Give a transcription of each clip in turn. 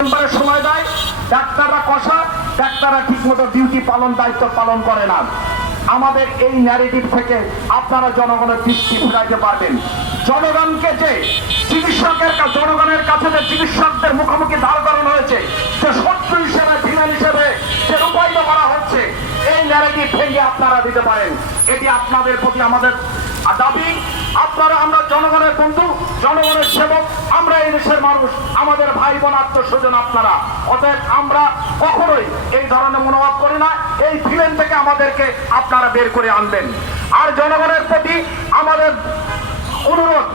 সময় দেয়, ডাক্তাররা কষা, ডাক্তাররা ঠিকমতো ডিউটি দায়িত্ব পালন করে না। আমাদের এই ন্যারেটিভ থেকে আপনারা জনগণের দৃষ্টি ফেরাইতে পারবেন। জনগণকে যে জনগণের কাছে যে চিকিৎসকদের মুখোমুখি দাঁড় করানো হয়েছে, যে শত্রু হিসেবে ভিলেন হিসেবে যে রূপায়িত করা হচ্ছে, এই ন্যারেটিভ ভেঙে আপনারা দিতে পারেন। এটি আপনাদের প্রতি আমাদের দাবি। আমরা জনগণের বন্ধু, জনগণের সেবক, আমরা এই দেশের মানুষ, আমাদের ভাই বোন আত্মস্বজন আপনারা। অতএব আমরা কখনোই এই ধরনের মনোভাব করি না। এই ভিলেন থেকে আমাদেরকে আপনারা বের করে আনবেন। আর জনগণের প্রতি আমাদের অনুরোধ,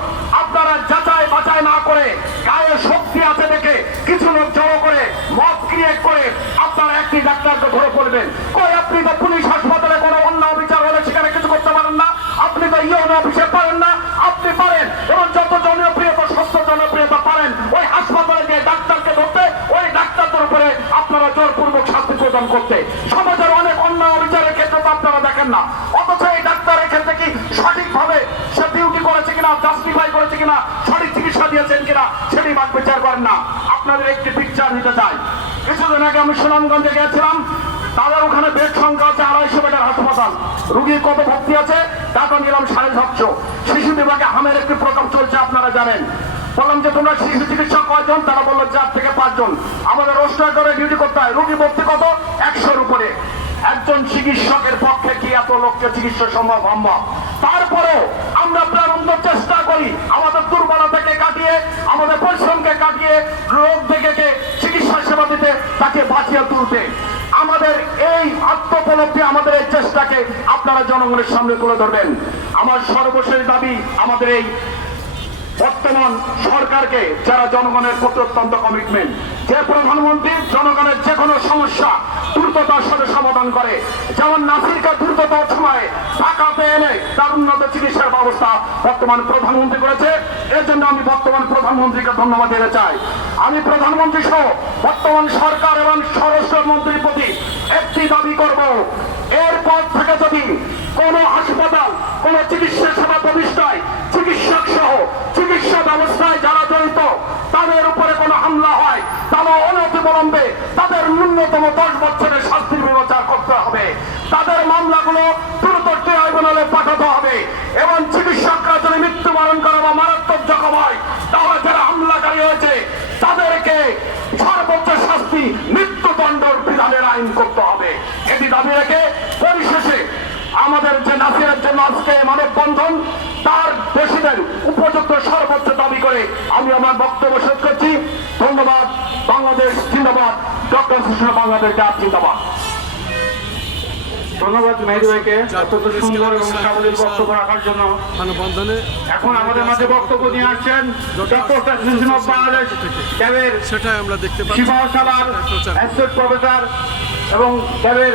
আপনারা যাচাই বাছাই না করে গায়ে শক্তি আছে দেখে কিছু লোক জড়ো করে মত ক্রিয়েট করে আপনারা একটি ডাক্তারকে ধরে পড়বেন। কই আপনি তো পুলিশ হাসপাতালে কোনো অন্যায় বিচার হলে সেখানে কিছু করতে পারেন না, আপনি তো ইউনো অফিসে পারেন না। আপনি পারেন, এবং যত জনপ্রিয়তা সত্য জনপ্রিয়তা পারেন ওই হাসপাতালে গিয়ে ডাক্তারকে ধরতে, ওই ডাক্তারদের উপরে আপনারা জোরপূর্বক শাস্তি প্রদান করতে। সমাজের অনেক অন্যায় বিচারের ক্ষেত্রে তো আপনারা দেখেন না, অথচ এই ডাক্তারের ক্ষেত্রে কি সঠিকভাবে সে ডিউটি করেছে কিনা, জাস্টিফাই করেছে কিনা, সঠিক চিকিৎসা দিয়েছেন কিনা, সেটি বাদ বিচার করেন না। আপনাদের একটি পিকচার দিতে চাই। কিছুদিন আগে আমি সুনামগঞ্জে গিয়েছিলাম, তাদের ওখানে বেড সংখ্যা আছে 250 বেডের হাসপাতাল, রুগী কত ভর্তি আছে টাকা নিলাম 750। শিশু বিভাগে হামের একটি প্রোগ্রাম চলছে, আপনারা জানেন। বললাম যে তোমরা শিশু চিকিৎসক কয়জন, তারা বললো 4 থেকে 5 জন। আমাদের রোস্টার করে ডিউটি করতে হয়, রুগী ভর্তি কত 100-র উপরে। একজন চিকিৎসকের পক্ষে কি এত লোককে চিকিৎসা সম্ভব? তারপরেও আমরা প্রারম্ভ চেষ্টা করি আমাদের দুর্বলতাকে কাটিয়ে, আমাদের পরিশ্রমকে কাটিয়ে রোগ থেকে চিকিৎসা সেবা দিতে, তাকে বাঁচিয়ে তুলতে। আমাদের এই আত্মোপলব্ধি, আমাদের এই চেষ্টাকে আপনারা জনগণের সামনে তুলে ধরবেন। আমার সর্বশেষ দাবি, আমাদের এই বর্তমান সরকারকে, যারা জনগণের প্রতি অত্যন্ত কমিটমেন্ট, যে প্রধানমন্ত্রী জনগণের যে কোনো সমস্যা দ্রুততার সাথে সমাধান করে, যেমন নাসিরকে দ্রুততার সময় ঢাকাতে এনে তার উন্নত চিকিৎসার ব্যবস্থা বর্তমান প্রধানমন্ত্রী করেছে। এর জন্য আমি বর্তমান প্রধানমন্ত্রীকে ধন্যবাদ দিতে চাই। আমি প্রধানমন্ত্রী সহ বর্তমান সরকার এবং স্বরাষ্ট্রমন্ত্রীর প্রতি একটি দাবি করব, এরপর থেকে যদি কোন হাসপাতাল, কোন চিকিৎসা সেবা প্রতিষ্ঠায় চিকিৎসক সহ চিকিৎসা ব্যবস্থায় যারা জড়িত তাদের উপরে কোনো হামলা হয়, তারা অনতিবিলম্বে তাদের ন্যূনতম 10 বছরের শাস্তির বিবেচনা করতে হবে। তাদের মামলাগুলো দ্রুত ট্রাইব্যুনালে পাঠাতে হবে, এবং চিকিৎসকরা যদি মৃত্যুবরণ করে বা মারাত্মক জখম হয়, তাহলে যারা হামলাকারী হয়েছে তাদেরকে সর্বোচ্চ শাস্তি মৃত্যুদণ্ডের বিধানের আইন করতে হবে। এটি দাবি রেখে পরিশেষে আমাদের যে নাসিরের জন্য আজকে মানববন্ধন, তার দোষীদের উপযুক্ত সর্বোচ্চ দাবি করে আমি আমার বক্তব্য শেষ করছি। ধন্যবাদ। বাংলাদেশ জিন্দাবাদ। ডক্টর সুশীল বাংলাদেশ জাত জিন্দাবাদ। ধন্যবাদ মেহেদী ভাইকে অত্যন্ত সুন্দর এবং সাবলীল বক্তব্য রাখার জন্য। এখন আমাদের মাঝে বক্তব্য নিয়ে আসছেন ডক্টর সুশীল বাংলাদেশ ক্যাবের সেটাই আমরা দেখতে পাচ্ছি। শিবাসালার অ্যাসোসিয়েট প্রফেসর এবং ক্যাবের